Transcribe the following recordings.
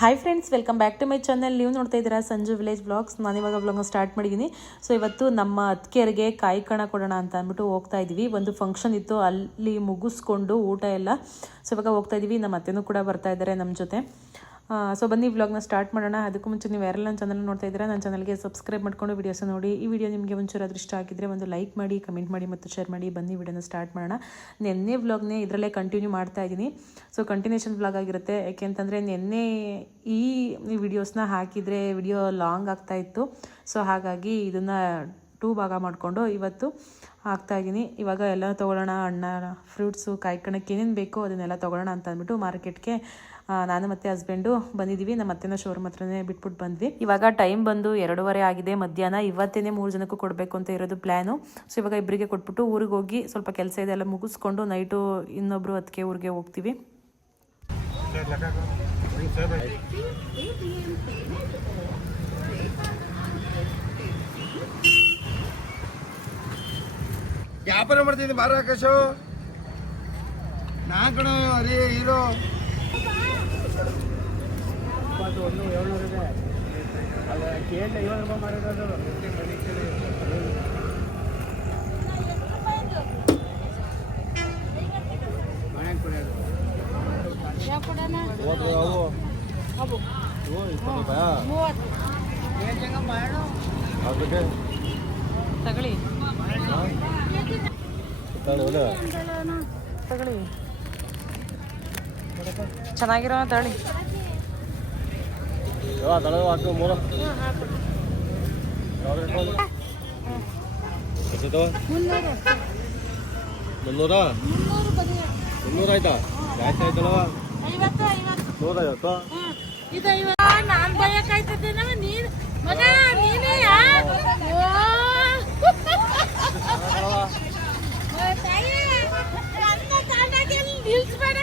Hi friends welcome back to my channel ನೀವು ನೋಡ್ತಾ ಇದ್ದೀರಾ ಸಂಜು ವಿಲೇಜ್ ಬ್ಲಾಗ್ಸ್ ನಾನು ಇವಾಗ ಬ್ಲಾಗ್ ಸ್ಟಾರ್ಟ್ ಮಾಡಿದ್ದೀನಿ ಸೊ ಇವತ್ತು ನಮ್ಮ ಅತ್ತಿಗೆಯರಿಗೆ ಕಾಯಿ ಕಣ ಕೊಡೋಣ ಅಂತ ಅಂದ್ಬಿಟ್ಟು ಹೋಗ್ತಾ ಇದ್ದೀವಿ ಒಂದು ಫಂಕ್ಷನ್ ಇತ್ತು, ಅಲ್ಲಿ ಮುಗಿಸ್ಕೊಂಡು ಊಟ ಎಲ್ಲ. ಸೊ ಇವಾಗ ಹೋಗ್ತಾ ಇದ್ದೀವಿ ನಮ್ಮ ಅತ್ತೆನೂ ಕೂಡ ಬರ್ತಾ ಇದ್ದಾರೆ ನಮ್ಮ ಜೊತೆ. ಸೊ ಬನ್ನಿ ವ್ಲಾಗ್ನ ಸ್ಟಾರ್ಟ್ ಮಾಡೋಣ. ಅದಕ್ಕೂ ಮುಂಚೆ ನೀವು ಯಾರೆಲ್ಲ ನನ್ನ ಚಾನಲ್ ನೋಡ್ತಾ ಇದ್ದೀರಾ, ನನ್ನ ಚಾನಲ್ಗೆ ಸಬ್ಸ್ಕ್ರೈಬ್ ಮಾಡ್ಕೊಂಡು ವೀಡಿಯೋಸ್ ನೋಡಿ. ಈ ವಿಡಿಯೋ ನಿಮಗೆ ಒಂಚೂರಾದ್ರೂ ಅದೃಷ್ಟ ಆಗಿದ್ದರೆ ಒಂದು ಲೈಕ್ ಮಾಡಿ ಕಮೆಂಟ್ ಮಾಡಿ ಮತ್ತು ಶೇರ್ ಮಾಡಿ. ಬನ್ನಿ ವಿಡಿಯೋನ ಸ್ಟಾರ್ಟ್ ಮಾಡೋಣ. ನಿನ್ನೆ ವ್ಲಾಗ್ನೇ ಇದರಲ್ಲೇ ಕಂಟಿನ್ಯೂ ಮಾಡ್ತಾ ಇದ್ದೀನಿ. ಸೊ ಕಂಟಿನ್ಯೂಷನ್ ವ್ಲಾಗ್ ಆಗಿರುತ್ತೆ. ಯಾಕೆ ಅಂತಂದರೆ ನಿನ್ನೆ ಈ ವಿಡಿಯೋಸ್ನ ಹಾಕಿದರೆ ವಿಡಿಯೋ ಲಾಂಗ್ ಆಗ್ತಾ ಇತ್ತು. ಸೊ ಹಾಗಾಗಿ ಇದನ್ನು ಟೂ ಭಾಗ ಮಾಡಿಕೊಂಡು ಇವತ್ತು ಹಾಕ್ತಾ ಇದ್ದೀನಿ. ಇವಾಗ ಎಲ್ಲ ತೊಗೊಳ್ಳೋಣ ಹಣ್ಣ ಫ್ರೂಟ್ಸು ಕಾಯಿ, ಕಣಕ್ಕೆ ಏನೇನು ಬೇಕೋ ಅದನ್ನೆಲ್ಲ ತೊಗೊಳ್ಳೋಣ ಅಂತ ಅಂದ್ಬಿಟ್ಟು ಮಾರ್ಕೆಟ್ಗೆ ನಾನು ಮತ್ತೆ ಹಸ್ಬೆಂಡು ಬಂದಿದ್ದೀವಿ ನಮ್ಮ ಅತ್ತೆನ ಶೋರೂಮ್ ಹತ್ರನೇ ಬಿಟ್ಬಿಟ್ಟು ಬಂದ್ವಿ. ಇವಾಗ ಟೈಮ್ ಬಂದು ಎರಡೂವರೆ ಆಗಿದೆ. ಮಧ್ಯಾಹ್ನ ಇವತ್ತೇನೆ ಮೂರು ಜನಕ್ಕೂ ಕೊಡಬೇಕು ಅಂತ ಇರೋದು ಪ್ಲ್ಯಾನು ಸೊ ಇವಾಗ ಇಬ್ಬರಿಗೆ ಕೊಟ್ಬಿಟ್ಟು ಊರಿಗೆ ಹೋಗಿ ಸ್ವಲ್ಪ ಕೆಲಸ ಇದೆ ಎಲ್ಲ ಮುಗಿಸ್ಕೊಂಡು ನೈಟು ಇನ್ನೊಬ್ರು ಅದಕ್ಕೆ ಊರಿಗೆ ಹೋಗ್ತೀವಿ. ವ್ಯಾಪಾರ ಮಾಡ್ತಿದ್ದೀನಿ. ಬಾರ ಆಕಾಶ. ಹೀರೋ. ಒಂದು ಏಳ್ನೂರು ಇದೆ ಅಲ್ಲ ಕೇಳಿ ಐವತ್ತು ರೂಪಾಯಿ ಮಾಡಿರೋದು ತಗೊಳ್ಳಿ ತಗೊಳ್ಳಿ ಚೆನ್ನಾಗಿರೋ ತಗೊಳ್ಳಿ ಮುನ್ನೂರ ಮುನ್ನೂರ ಆಯ್ತಾ ಜಾಸ್ತಿ ಆಯ್ತಲ್ವ ನೂರೈವತ್ತು ನಾನ್ ಬಯಕಾಯ್ತದೇನ ನೀನ್ ಮಗ ನೀನೇ ನಿಲ್ಸ್ಬೇಡ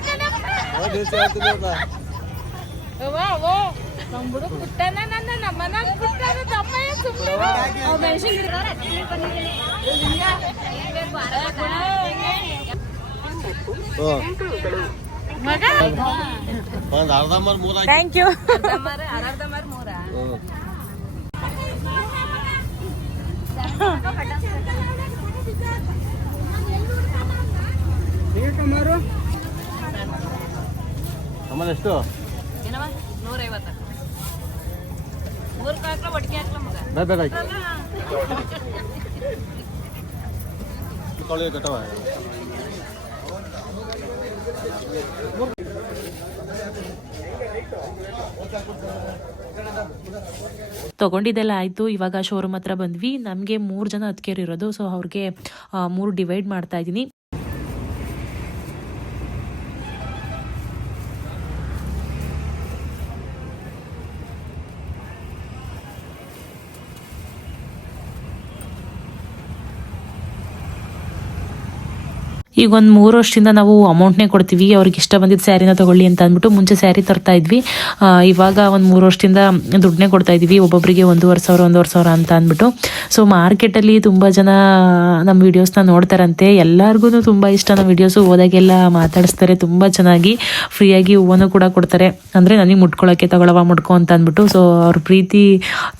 ಹುಡುಗ ನನ್ನ ನಮ್ಮನಾಗ ಬಿಟ್ಟಾನ ತಮ್ಮಯ್ಯ ಮಗ? ಒಂದು ಅರ್ಧ ಮರ ಮೂರ ಥ್ಯಾಂಕ್ ಯು ಆಮೇಲೆ ಎಷ್ಟು? ನೂರೈವತ್ತ. ಮೂರ್ ಬೇಕಾಯ್ತು ಆಯ್ತು ಕಟ್ಟವ. ತೊಗೊಂಡಿದ್ದೆಲ್ಲ ಆಯಿತು. ಇವಾಗ ಶೋರೂಮ್ ಹತ್ರ ಬಂದ್ವಿ. ನಮಗೆ ಮೂರು ಜನ ಅತ್ಕೇರಿರೋದು. ಇರೋದು ಸೊ ಅವ್ರಿಗೆ ಮೂರು ಡಿವೈಡ್ ಮಾಡ್ತಾ ಇದ್ದೀನಿ ಈಗ ಒಂದು ಮೂರು ವರ್ಷದಿಂದ ನಾವು ಅಮೌಂಟ್ನೇ ಕೊಡ್ತೀವಿ. ಅವ್ರಿಗೆ ಇಷ್ಟ ಬಂದಿದ್ದ ಸ್ಯಾರಿನ ತಗೊಳ್ಳಿ ಅಂತ ಅಂದ್ಬಿಟ್ಟು ಮುಂಚೆ ಸ್ಯಾರಿ ತರ್ತಾ ಇದ್ವಿ. ಇವಾಗ ಒಂದು ಮೂರು ವರ್ಷದಿಂದ ದುಡ್ಡನ್ನೇ ಕೊಡ್ತಾ ಇದ್ವಿ ಒಬ್ಬೊಬ್ಬರಿಗೆ ಒಂದೂವರೆ ಸಾವಿರ ಒಂದೂವರೆ ಸಾವಿರ ಅಂತ ಅಂದ್ಬಿಟ್ಟು. ಸೊ ಮಾರ್ಕೆಟಲ್ಲಿ ತುಂಬ ಜನ ನಮ್ಮ ವೀಡಿಯೋಸ್ನ ನೋಡ್ತಾರಂತೆ. ಎಲ್ಲರಿಗೂ ತುಂಬ ಇಷ್ಟ ನಮ್ಮ ವಿಡಿಯೋಸು ಹೋದಾಗೆಲ್ಲ ಮಾತಾಡಿಸ್ತಾರೆ. ತುಂಬ ಚೆನ್ನಾಗಿ ಫ್ರೀಯಾಗಿ ಹೂವನ್ನು ಕೂಡ ಕೊಡ್ತಾರೆ. ಅಂದರೆ ನನಗೆ ಮುಟ್ಕೊಳ್ಳೋಕ್ಕೆ ತಗೊಳವ ಮುಟ್ಕೊ ಅಂತ ಅಂದ್ಬಿಟ್ಟು. ಸೊ ಅವ್ರ ಪ್ರೀತಿ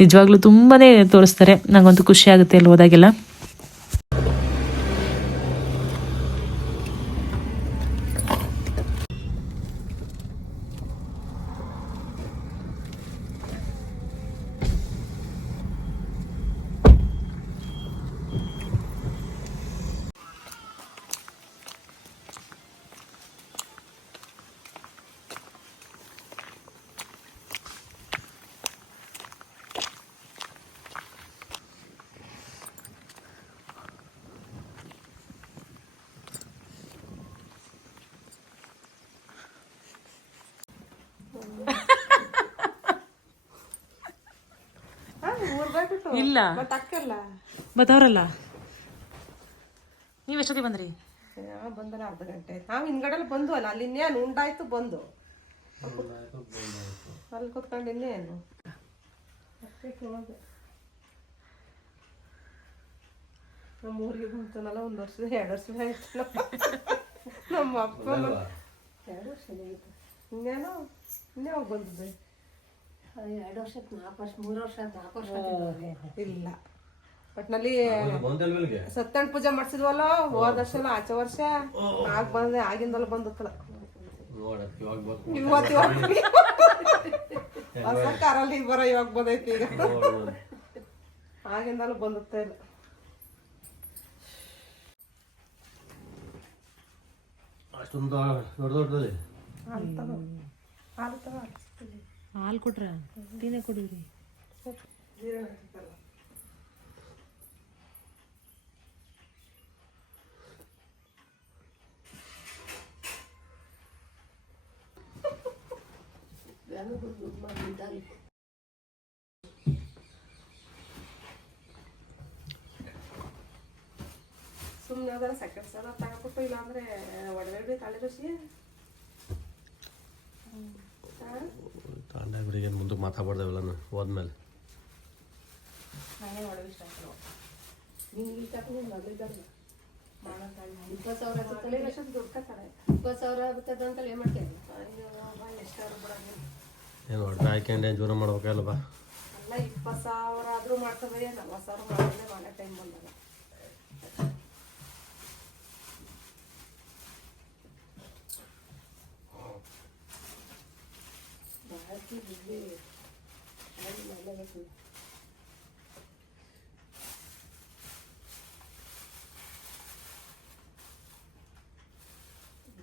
ನಿಜವಾಗ್ಲೂ ತುಂಬಾ ತೋರಿಸ್ತಾರೆ. ನನಗಂತೂ ಖುಷಿ ಆಗುತ್ತೆ ಅಲ್ಲಿ ಹೋದಾಗೆಲ್ಲ. ಇಲ್ಲ. ಬತ್ತವ್ರಲ್ಲ ನೀವು ಎಷ್ಟೊತ್ತಿಗೆ ಬಂದ್ರಿ? ಬಂದನ ಅರ್ಧ ಗಂಟೆ. ನಾವು ಹಿಂದ್ಗಡೆಲ್ಲ ಬಂದು ಅಲ್ಲ. ಅಲ್ಲಿ ಇನ್ನೇನು ಉಂಡಾಯ್ತು ಬಂದು ಅಲ್ಲಿ ಕುತ್ಕೊಂಡು ಇನ್ನೇನು? ನಮ್ಮ ಊರಿಗೆ ಬಂತನಲ್ಲ ಒಂದು ವರ್ಷ ಎರಡು ವರ್ಷ ಆಯ್ತು ನಮ್ಮ ಅಪ್ಪ ಎರಡು ವರ್ಷ ಆಯ್ತು ಇನ್ನೇನೋ ಇನ್ನೇ ಹೋಗಿ ಬಂದಿದ್ದೆ. ಎರಡು ವರ್ಷ ನಾಲ್ಕು ವರ್ಷ ಮೂರು ವರ್ಷ ನಾಲ್ಕು ವರ್ಷ ಇಲ್ಲ. ಒಟ್ನಲ್ಲಿ ಸತ್ಯನಾರಾಯಣ ಪೂಜೆ ಮಾಡ್ಸಿದ್ವಲ್ಲ ಹೋದ ವರ್ಷ ಆಚೆ ವರ್ಷ. ಆಗ ಬಂದೆ ಆಗಿಂದಲ್ಲ ಬಂದತ್ತಲ್ಲ. ಇವತ್ತು ಇವಾಗ ಹೊಸ ಕಾರಲ್ಲಿ ಬರೋ ಇವಾಗ ಬಂದೈತಿ ಈಗ. ಆಗಿಂದಲ್ಲ ಬಂದತ್ತ ಇಲ್ಲ. ಅಷ್ಟೊಂದು ದೊಡ್ಡ ದೊಡ್ಡದೇ ಹಾಲು ತಗೋ. ಹಾಲು ತಗೋ. ಹಾಲು ಕೊಟ್ರ ಟೀನೇ ಕೊಡಿರಿ. ಸುಮ್ಮನೆ ಅದರ ಸೆಕೆಂಡ್ ಸಲ ತಗೊಬಿಟ್ಟು ಇಲ್ಲಾಂದ್ರೆ ಒಡವೆ ತಾಳಿ ರುಚಿ ತಾಂಡ ಬಿಡಿಗೆ ಮುಂದಕ್ಕೆ ಮಾತಾಡ್ಬಾರ್ದವೆಲ್ಲ ಹೋದ್ಮೇಲೆ. ಇಪ್ಪತ್ತು ಸಾವಿರ ಇಪ್ಪತ್ತು ಸಾವಿರ ಆಗುತ್ತದೆ ಅಂತ ಏನು ಮಾಡ್ತೇವೆ ಏನು ಹೊಡ್ರೆ ಹಾಕ್ಯಂಡೆ ಜೀವನ ಮಾಡ್ಬೇಕಲ್ವಾ ಬಾ ಅಲ್ಲ ಇಪ್ಪತ್ತು ಸಾವಿರ ಆದ್ರೂ ಮಾಡ್ತಾರೆ ನಲ್ವತ್ತು ಸಾವಿರ ಮಾಡೋದೇ ಮಾಡೋ ಟೈಮ್ ಬಂದಾಗ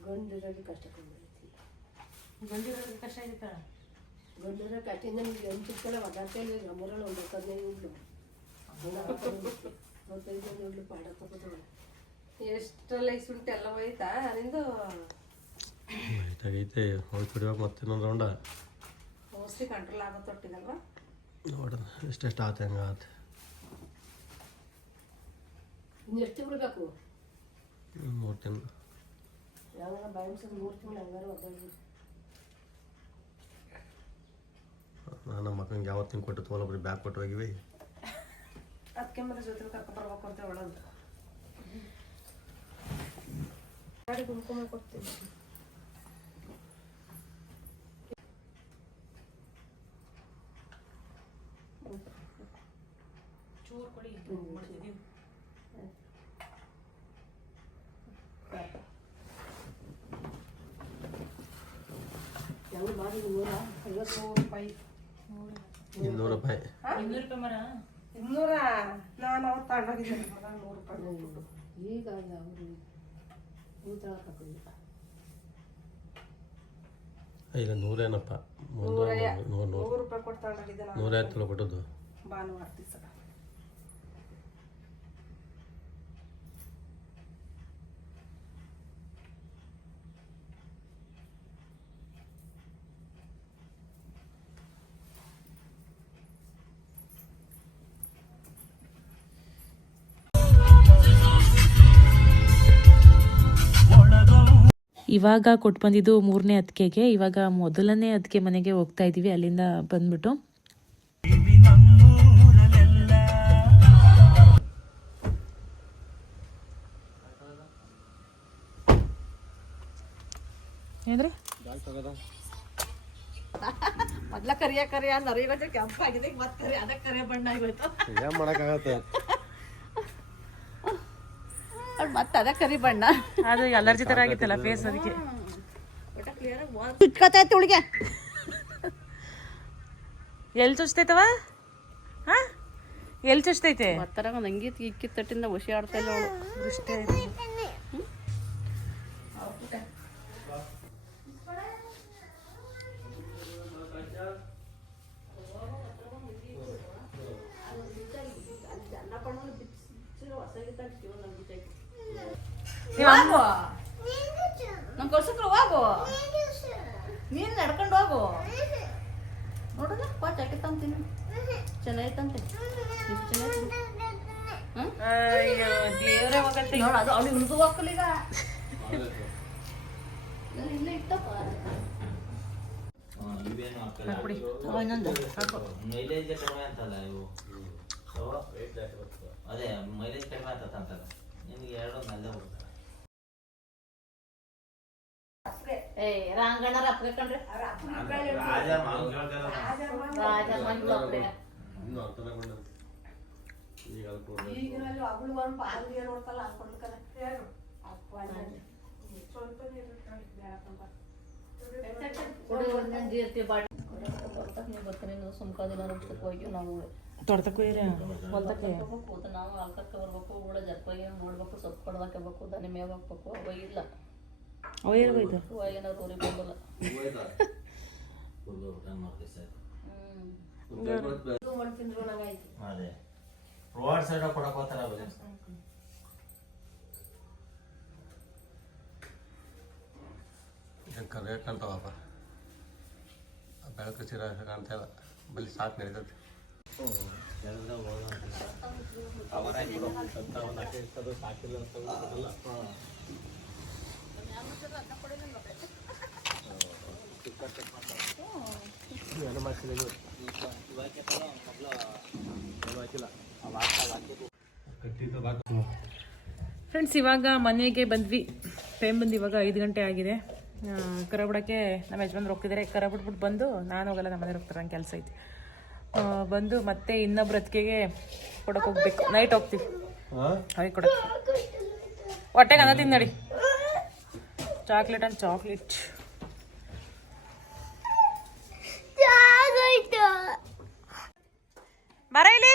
ಗಂಡಿರೋದು ಕಷ್ಟ ಕೊಂಡ್ಬಿಡ್ತೀವಿ ಗಂಡಿರೋದು ಕಷ್ಟ ಆಗಿತ್ತ ಗಂಡಿರೋ ಕಟ್ಟಿ ನೀವು ಎಂಟು ಕಡೆ ಒದ್ದಾಡ್ತೇವೆ ನಮ್ಮೂರಲ್ಲಿ ಒಂದು ಹದಿನೈದು ಉಂಟು. ಹದಿನೈದು ಉಂಟು. ಪಾಡ ತಗೋತವೆ ಎಷ್ಟೆಲ್ಲ ಇಸುಂಟು ಎಲ್ಲ ಹೋಯ್ತಾ? ನಿಂದು? ಹೋಯ್ತಾಗೈತೆ ಹೋಗಿ ಕುಡಿಯೋಕೆ ಮತ್ತೆ ಇನ್ನೊಂದು ರೌಂಡ ಮೋಸ್ಟ್ಲಿ ಕಂಟ್ರೋಲ್ ಆಗೋ ತೊಟ್ಟಿದಲ್ವಾ? ನೋಡ ಎಷ್ಟೆಷ್ಟು ಆತ ಹೆಂಗೆ ಆತ. ಇನ್ನು ಎಷ್ಟು ತಿಂಗಳು ಬೇಕು? ಮೂರು ತಿಂಗಳು. ಯಾವಾಗ ಬಾಯಿಸೋದು ಮೂರು ತಿಂಗಳು ಹಂಗಾರು ಒದ್ದಾಡಿ ನಾನು ನಮ್ಮ ಮಕ್ಕಳಿಗೆ ಯಾವತ್ತಿನ ಕೊಟ್ಟು ತೋಲ ಬರೀ ಬ್ಯಾಗ್ ಕೊಟ್ಟು ಹೋಗಿವಿ. ಅದಕ್ಕೆ ಮತ್ತೆ ಜೊತೆ ಕರ್ಕೊ ಬರ್ಬೇಕು ಅಂತ ಹೇಳೋದು. ಗಾಡಿ ಗುಂಡ್ಕೊಂಬ ಕೊಡ್ತೀನಿ. ಚೂರು ಕೊಡಿ ಮಾಡ್ತಿದ್ದೀವಿ ಹೆಂಗೆ ಮಾಡಿ ನೂರ ಐವತ್ತು ನೂರು? ರೂಪಾಯಿ ಇನ್ನೂರು ರೂಪಾಯಿ ಇನ್ನೂರು ರೂಪಾಯಿ ಮರ? ಇನ್ನೂರ? ನಾನು ಅವತ್ತು ತಗೊಂಡೋಗಿದ್ದೀನಿ ಮಗ ನೂರು ರೂಪಾಯಿ. ಈಗ ಅವರು ಊಟ ಹಾಕಿಲ್ಲ ಈಗ ನೂರೇನಪ್ಪ. ನೂರು ನೂರು ನೂರು ರೂಪಾಯಿ ಕೊಟ್ಟು ತಗೊಂಡೋಗಿದ್ದೆ ನಾನು ನೂರೈವತ್ತು ಕೊಟ್ಟದ್ದು? ಭಾನುವಾರ ದಿವಸ. ಇವಾಗ ಕೊಟ್ಟು ಬಂದಿದ್ದು ಮೂರನೇ ಅತ್ತಿಗೆಗೆ ಇವಾಗ ಮೊದಲನೇ ಅತ್ತಿಗೆ ಮನೆಗೆ ಹೋಗ್ತಾ ಇದ್ದೀವಿ ಅಲ್ಲಿಂದ ಬಂದ್ಬಿಟ್ಟು. ಏನ್ರಿ? ಮೊದ್ಲ ಕರಿಯ ಕರಿಯ ನರಿಗೋದ್ರೆ ಕೆಂಪಾಗಿದೆ ಮತ್ತೆ ಕರಿ ಅದಕ್ಕೆ ಕರಿಯ ಬಣ್ಣ ಆಗೋಯ್ತು ಏನು ಮಾಡೋಕ್ಕಾಗತ್ತೆ? ಮತ್ತೆ ಅದ ಕರಿ ಬಣ್ಣ. ಅದು ಅಲರ್ಜಿ ತರ ಆಗಿತ್ತಲ್ಲ ಫೇಸ್ ಅದಕ್ಕೆ. ಚುಚ್ಕತೈತಿ ಉಳಿಗೆ ಎಲ್ಲಿ ಚುಚ್ತೈತವ? ಹಾ? ಎಲ್ಲಿ ಚುಚ್ತೈತೆ? ಮತ್ತರ ಒಂದು ಅಂಗಿ ಇಕ್ಕಿ ತಟ್ಟಿಂದ ಹುಷಿ ಆಡ್ತಾ ಇಲ್ಲ ಅವಳು. ಅದು ಅವ್ನು ಇಳಿದು ಹೋಗಲ್ಲ ಈಗ ಇಲ್ಲೇ ಇಟ್ಟಪ್ಪ. ಮೈಲೇಜ್ ಕಡಿಮೆ ಅಂತಲ್ಲ ಇವು. ಅದೇ ಮೈಲೇಜ್ ಕಡಿಮೆ ಆಗ್ತದೆ ಅಂತಲ್ಲ. ನಿನಗೆ ಎರಡು ನಲ್ಲೇ ಬರ್ತದೆ ಏ ರಾಜ ಇನ್ನೂ ಅಂತನೇ ಬಂದ ಈಗ ಅಲ್ಪ ಈಗಿನಲ್ಲಿ ಅವಳು ಒಂದು ಪಾಲ್ಗೆ ನೋಡ್ತಲ್ಲ ಹೋಗಿ ನಾವು ತೊಡ್ತಕ್ಕೂ ಇರ ಹೊಲ್ತಕ್ಕೆ ನಾವು ಅಲ್ಕಕ್ಕೆ ಬರ್ಬೇಕು ಊಡ ಜಪ್ಪಾಗಿ ನೋಡ್ಬೇಕು ಸೊಪ್ಪು ದನಿ ಮೇವ್ ಹಾಕ್ಬೇಕು ಅವ ಇಲ್ಲ. ಅವ ಇರ್ಬೋದು ಅವ ಏನಾರು ಊರಿಗೆ ಬಂದಿಲ್ಲ. ಫುಲ್ಲು ಟೈಮ್ ಮಾಡ್ತೀವಿ ಸರ್. ಹ್ಮ್. ಇದು ಮಾಡಿ ತಿಂದ್ರು ನಂಗಾಯ್ತು. ಅದೇ. ರೋಡ್ ಸೈಡ್ ಕೊಡಕ್ ಹೋಗ್ತಾರ ಬರೀ ಕರೆ ಕಾಣ್ತಾವಪ್ಪ ಆ ಬೆಳಕು ಚಿರ ಕಾಣ್ತಾ ಇಲ್ಲ ಬಲ್ಲಿ ಸಾಕು ನಡೀತೈತಿ ಫ್ರೆಂಡ್ಸ್ ಇವಾಗ ಮನೆಗೆ ಬಂದ್ವಿ. ಟೈಮ್ ಬಂದು ಇವಾಗ ಐದು ಗಂಟೆ ಆಗಿದೆ. ಕರ ಬಿಡೋಕ್ಕೆ ನಮ್ಮ ಯಜಮಾನ್ರು ಹೋಗ್ತಿದ್ದಾರೆ. ಕರ ಬಿಟ್ಬಿಟ್ಟು ಬಂದು ನಾನು ಹೋಗಲ್ಲ ನಮ್ಮ ಮನೆಯವ್ರು ಹೋಗ್ತಾರೆ ನಂಗೆ ಕೆಲಸ ಐತಿ. ಬಂದು ಮತ್ತೆ ಇನ್ನೊಬ್ರು ಅತ್ತಿಗೆಗೆ ಕೊಡಕ್ಕೆ ಹೋಗ್ಬೇಕು. ನೈಟ್ ಹೋಗ್ತೀವಿ. ಹಾಗೆ ಕೊಡಕ್ಕೆ. ಹೊಟ್ಟೆಗೆ ಅನ್ನ ತಿಂದು ನಡಿ. ಚಾಕ್ಲೇಟ್ ಅಂಡ್ ಚಾಕ್ಲೇಟ್ ಬರ ಇಲ್ಲಿ?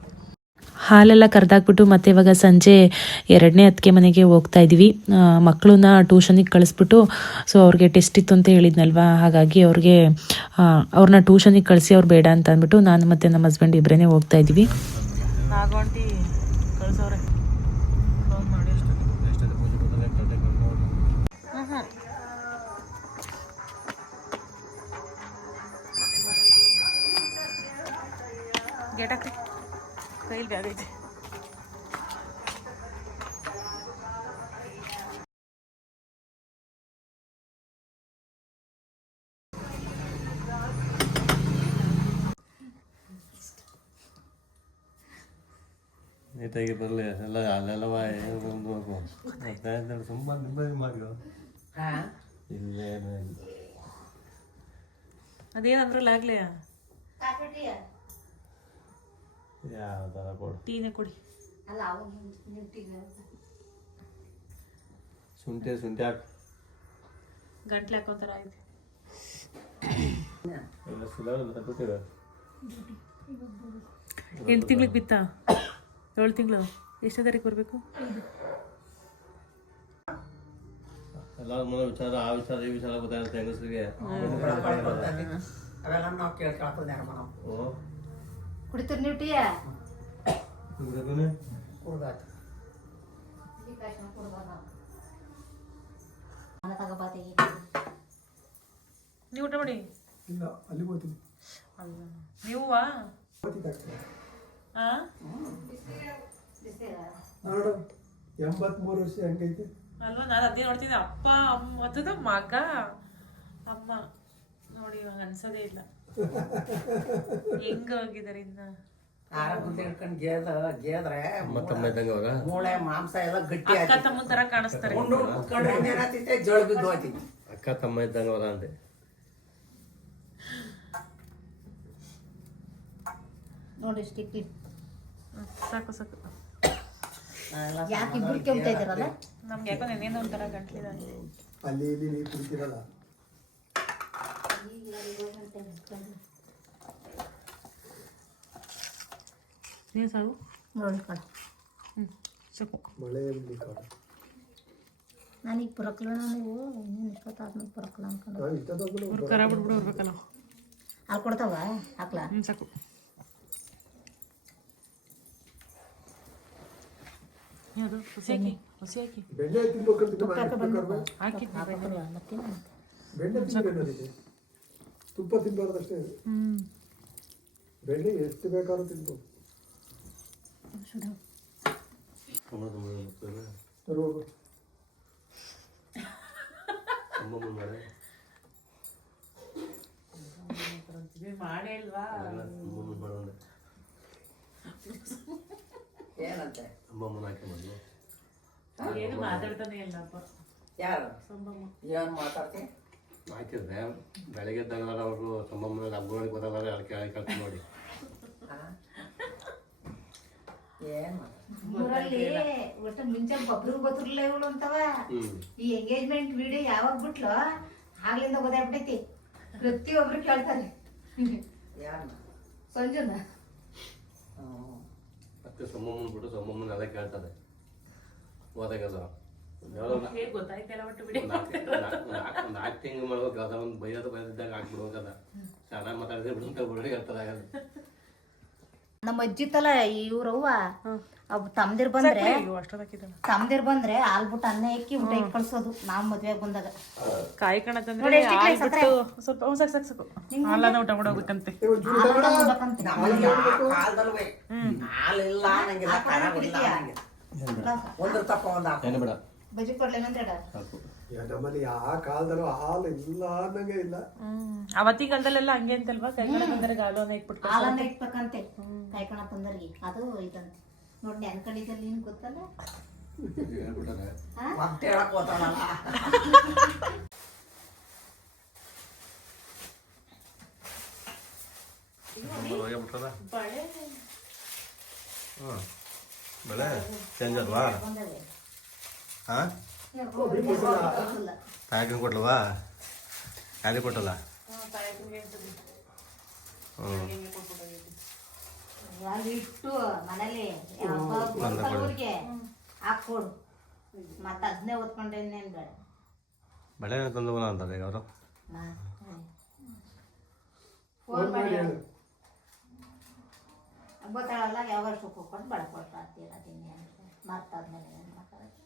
ಹಾಲೆಲ್ಲ ಕರೆದಾಕ್ಬಿಟ್ಟು ಮತ್ತೆ ಇವಾಗ ಸಂಜೆ ಎರಡನೇ ಅತ್ತಿಗೆ ಮನೆಗೆ ಹೋಗ್ತಾ ಇದ್ದೀವಿ. ಮಕ್ಕಳನ್ನ ಟ್ಯೂಷನಿಗೆ ಕಳಿಸ್ಬಿಟ್ಟು ಸೊ ಅವ್ರಿಗೆ ಟೆಸ್ಟ್ ಇತ್ತು ಅಂತ ಹೇಳಿದ್ನಲ್ವಾ? ಹಾಗಾಗಿ ಅವ್ರಿಗೆ ಅವ್ರನ್ನ ಟ್ಯೂಷನಿಗೆ ಕಳಿಸಿ ಅವ್ರು ಬೇಡ ಅಂತ ಅಂದ್ಬಿಟ್ಟು ನಾನು ಮತ್ತೆ ನಮ್ಮ ಹಸ್ಬೆಂಡ್ ಇಬ್ಬರೇ ಹೋಗ್ತಾ ಇದ್ದೀವಿ. ಕೈಲಿ ಬ್ಯಾಗ್ ಐತೆ ನೀಟಾಗಿ ಬರಲಿ ಎಲ್ಲ ಅಲ್ಲೆಲ್ಲವ ಏನು ತುಂಬ ನಿಮ್ಮದು ಮಾಡಿರೋ? ಇಲ್ಲೇ ಅದೇನಂದ್ರಲ್ಲ ಆಗ್ಲೇ ಯಾವ ಥರ ಕೊಡು. ಟೀನೇ ಕೊಡಿ. ಅಲ್ಲ ಅವನು ನಿಂತಿಗೆ ಶುಂಠಿ ಶುಂಠಿ ಹಾಕಿ. ಗಂಟ್ಲೆ ಥರ ಐತೆ. ಎಲ್ಲ ಸುಧಾರ ಬಿಟ್ಟಿರ ಎಂಟು ತಿಂಗ್ಳಿಗೆ ಬಿತ್ತಾ? ಏಳು ತಿಂಗಳು? ಎಷ್ಟೇ ತಾರೀಕು ಬರಬೇಕು? ಎಲ್ಲ ಮನೆ ವಿಚಾರ ಆ ವಿಚಾರ ಈ ವಿಚಾರ ಗೊತ್ತಾಗುತ್ತೆ ಹೆಂಗಸರಿಗೆ. ಅವೆಲ್ಲ ನಾವು ಕೇಳ್ಕೊಳ್ತದೆ ಕುಡಿತೀರಿ ನೀವು ಟೀಯ ನೀವು. ಊಟ ಮಾಡಿ? ಇಲ್ಲ ಅಲ್ಲಿ ಹೋಗ್ತೀನಿ. ಅಲ್ಲ ನೀವಾ ನೋಡು ಎಂಬತ್ಮೂರು ವರ್ಷ ಹೆಂಗೈತೆ? ಅಲ್ವಾ ನಾನು ಅದೇ ನೋಡ್ತಿದ್ದೆ. ಅಪ್ಪ ಅಮ್ಮ ಮಗ ಅಮ್ಮ. ನೋಡಿ ಇವಾಗ ಅನ್ಸೋದೇ ಇಲ್ಲ. ಹೆಂಗ ಹೋಗಿದಾರೆ ಇನ್ನ? ಆರ ಮುಂದೆ ಹಿಡ್ಕೊಂಡು ಗೇದ ಗೇದ್ರೆ ಮತ್ತೊಮ್ಮೆ ಇದ್ದಂಗೆ ಅವರ ಮೂಳೆ ಮಾಂಸ ಎಲ್ಲ ಗಟ್ಟಿ ಅಕ್ಕ ತಮ್ಮನ ತರ ಕಾಣಿಸ್ತಾರೆ. ಉಂಡು ಕುತ್ಕೊಂಡ್ರೆ ಇನ್ನೇನಾಗ್ತೈತೆ ಜೋಳ ಬಿದ್ದು ಹೋಗ್ತೈತಿ ಅಕ್ಕ ತಮ್ಮ ಇದ್ದಂಗೆ ಅಂದೆ. ನೋಡಿ ಸ್ಟಿಕ್ಲಿ ಹ್ಮ್, ಸಾಕು. ಸಾಕು ಯಾಕೆ ಇಬ್ರು ಕೆಮ್ತಾ ಇದ್ದೀರಲ್ಲ? ನಮ್ಗೆ ಯಾಕೋ ನೆನೇನೋ ಒಂಥರ ಗಂಟ್ಲಿದಂಗೆ ಅಲ್ಲಿ ಇಲ್ಲಿ ನೀರು ಕುಡಿತೀರಲ್ಲ? ನೀವು ಸಾಕು ನೋಡಿ ಕಣ. ಹ್ಞೂ ಸಾಕು ಮಳೆ ಬಿಡ್ಲಿಕ್ಕೆ ನನಗೆ ಪುರಕ್ಲ ನೀವು ಇನ್ನೇನು ಇಷ್ಟೊತ್ತಾದ್ಮೇಲೆ ಪುರಕ್ಲ ಅನ್ಕೊಂಡು. ಕರ ಬಿಟ್ಬಿಡು ಬರ್ಬೇಕಲ್ಲ ಅಲ್ಲಿ ಕೊಡ್ತಾವ? ಹಾಕ್ಲಾ? ಹ್ಞೂ ಸಾಕು. ಯಾವುದು? ಹಸಿ ಹಾಕಿ ಹಸಿ ಹಾಕಿ. ಹಾಕಿ ಮತ್ತೇನು ಬೆಣ್ಣೆ ತಿನ್ಬೇಕಂತಿದೆ ತುಪ್ಪ ತಿನ್ನಬಾರ್ದಷ್ಟೇ ಬೆಣ್ಣೆ ಬೆಳ್ಳಿ ಎಷ್ಟು ಬೇಕಾದ್ರೂ ತಿನ್ಬೋದು. ಏನಂತೆ? ಅಮ್ಮಮ್ಮನ ಹಾಕಿ ಮೊದಲು ಏನು ಮಾತಾಡ್ತಾನೆ ಇಲ್ಲಪ್ಪ. ಯಾರು? ಏನು ಮಾತಾಡ್ತೀನಿ ಹಾಕಿದ್ರೆ ಬೆಳಗ್ಗೆ ಎದ್ದಾಗ ಅವರು ತಮ್ಮ ಹಬ್ಬಗಳಿಗೆ ಬರೋದಾರೆ ಅದಕ್ಕೆ ಕಳ್ಸಿ ನೋಡಿ. ಊರಲ್ಲಿ ಒಟ್ಟು ಮುಂಚೆ ಬಬ್ರು ಗೊತ್ತಿರಲಿಲ್ಲ ಇವಳು ಅಂತವ. ಈ ಎಂಗೇಜ್ಮೆಂಟ್ ವಿಡಿಯೋ ಯಾವಾಗ ಬಿಟ್ಲೋ ಆಗ್ಲಿಂದ ಗೊತ್ತಾಗ್ಬಿಟ್ಟೈತಿ ಪ್ರತಿಯೊಬ್ರು ಕೇಳ್ತಾರೆ. ಸಂಜುನ. ಹ್ಞೂ ಮತ್ತೆ ಸೊಮ್ಮಮ್ಮನ ಬಿಟ್ಟು ಸೊಮ್ಮಮ್ಮನ ಎಲ್ಲ ಕೇಳ್ತಾರೆ. ಹೋದಾಗೆಲ್ಲ. ಹೇಗೆ ಗೊತ್ತಾಯ್ತಲ್ಲ ಒಟ್ಟು ಬಿಡಿ. ನಾಲ್ಕು ನಾಲ್ಕು ನಾಲ್ಕು ತಿಂಗಳು ಮಾಡ್ಬೇಕು ಅದ ಒಂದು ಬೈಯೋದು ಬೈದಿದ್ದಾಗ ಹಾಕ್ಬಿಡ್ಬೇಕದ ಚೆನ್ನಾಗಿ ಮಾತಾಡಿದ್ರೆ ಹೇಳ್ತದೆ ನಮ್ಮ ನಮ್ಮ ತಲ ಇವ್ರವ್ವ ಅವ್ ತಮ್ದಿರ್ ಬಂದ್ರೆ ತಮ್ದಿರ್ ಬಂದ್ರೆ ಹಾಲ್ಬಿಟ್ಟು ಅನ್ನ ಇಕ್ಕಿ ಊಟ ಇಟ್ಟು ಕಳ್ಸೋದು ನಾವ್ ಮದ್ವೆಗ್ ಬಂದಾಗ. ಕಾಯಿ ಕಣ ತಂದ್ರೆ ನೋಡಿ ಎಷ್ಟು ಹಾಲ್ ಇಕ್ಲಿ ಬಿಟ್ಟು ಸ್ವಲ್ಪ ಹ್ಞೂ ಸಾಕು ಸಾಕು ಸಾಕು. ಹಾಲನ್ನ ಊಟ ಹಾಲ್ ಮಾಡ್ಬೇಕಂತೆ. ಹಾಲಿಲ್ಲ ಒಂದ್ರ ತಪ್ಪ ಒಂದು ಬೇಡ. ಬಜ್ಜಿ ಕೊಡ್ಲೇನಂತ ಹೇಳ ಸಾಕು ಯಾ ನಮ್ಮಲ್ಲಿ ಆ ಕಾಲದಲ್ಲೂ ಹಾಲು ಇಲ್ಲ ಅನ್ನಂಗೆ ಇಲ್ಲ. ಹ್ಮ್. ಅವತ್ತಿ ಕಾಲದಲ್ಲೆಲ್ಲ ಹಂಗೆ ಅಂತಲ್ವಾ? ಕೈಕಣ ಹಾಲು ಹಾಲನ್ನ ಇಟ್ಬಿಟ್ಟು ಹಾಲನ್ನ ಇಟ್ಬೇಕಂತೆ. ಕೈಕಣ ತಂದರ್ಗಿ ಅದು ಇದಂತೆ. ನೋಡಿ ಅನ್ಕೊಂಡಿದ್ದಲ್ಲಿ ಏನು ಗೊತ್ತಲ್ಲ? ಮತ್ತೆ ಹೇಳಕ್ ಹೋತಾನಲ್ಲ ಬೆಳೆ. ಚೇಂಜ್ ಅಲ್ವಾ? ಪ್ಯಾಕಿಂಗ್ ಕೊಟ್ಲವಾ? ಖಾಲಿ ಕೊಟ್ಟಲ್ಲ? ಇಟ್ಟು ಮನೇಲಿ ಹಾಕೊಡು ಮತ್ತೆ ಅದನ್ನೇ ತಂದು ಅಂತಾರೆ ಅವರು. ಫೋನ್ ಮಾಡಿ ಏನು ಮಾತಾಡೋದು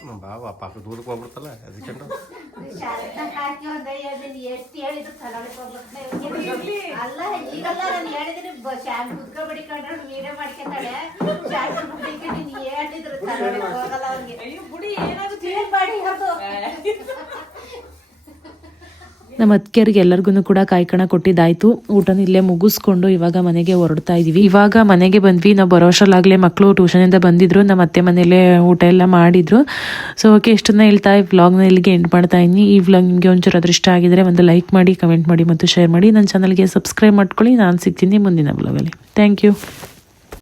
ನಮ್ಮ ಬಾವ ಪಾಕ ದೂರಕ್ಕೆ ಹೋಗ್ಬಿಡ್ತಲ್ಲ ಅದಕ್ಕೆ ಅಲ್ಲ ಈಗಲ್ಲ ನಾನು ಹೇಳಿದ್ರೆ ಶಾಲೆ ಕುತ್ಕ ಬಡಿಕೊಂಡ್ರೆ ವೀಡಿಯೋ ಮಾಡ್ಕೊತಾಳೆ ಶಾಲೆ ಬಡಿಕೊಂಡು ನೀನು ಹೇಳಿದ್ರು ಹೋಗಲ್ಲ ಅವ್ರಿಗೆ ಅಯ್ಯೋ ಬುಡಿ ಕ್ಲೀನ್ ಮಾಡಿ ಅದು ನಮ್ಮ ಅತ್ತಿಗೆಯರಿಗೆ ಎಲ್ಲರಿಗೂ ಕೂಡ ಕಾಯ್ಕಣ ಕೊಟ್ಟಿದ್ದಾಯ್ತು. ಊಟನ ಇಲ್ಲೇ ಮುಗಿಸ್ಕೊಂಡು ಇವಾಗ ಮನೆಗೆ ಹೊರಡ್ತಾ ಇದೀವಿ. ಇವಾಗ ಮನೆಗೆ ಬಂದ್ವಿ. ನಾವು ಬರೋಷ್ಟರಲ್ಲಾಗಲೇ ಮಕ್ಕಳು ಟ್ಯೂಷನಿಂದ ಬಂದಿದ್ರು. ನಮ್ಮ ಅತ್ತೆ ಮನೆಯಲ್ಲೇ ಊಟ ಎಲ್ಲ ಮಾಡಿದ್ರು. ಸೊ ಓಕೆ ಇಷ್ಟನ್ನ ಹೇಳ್ತಾ ಈ ವ್ಲಾಗ್ನ ಇಲ್ಲಿಗೆ ಎಂಡ್ ಮಾಡ್ತಾ ಇದ್ದೀನಿ. ಈ ವ್ಲಾಗ್ ನಿಮಗೆ ಒಂಚೂರು ಅದೃಷ್ಟ ಆಗಿದ್ರೆ ಒಂದು ಲೈಕ್ ಮಾಡಿ ಕಮೆಂಟ್ ಮಾಡಿ ಮತ್ತು ಶೇರ್ ಮಾಡಿ. ನನ್ನ ಚಾನಲ್ಗೆ ಸಬ್ಸ್ಕ್ರೈಬ್ ಮಾಡ್ಕೊಳ್ಳಿ. ನಾನು ಸಿಗ್ತೀನಿ ಮುಂದಿನ ವ್ಲಾಗಲ್ಲಿ ಥ್ಯಾಂಕ್ ಯು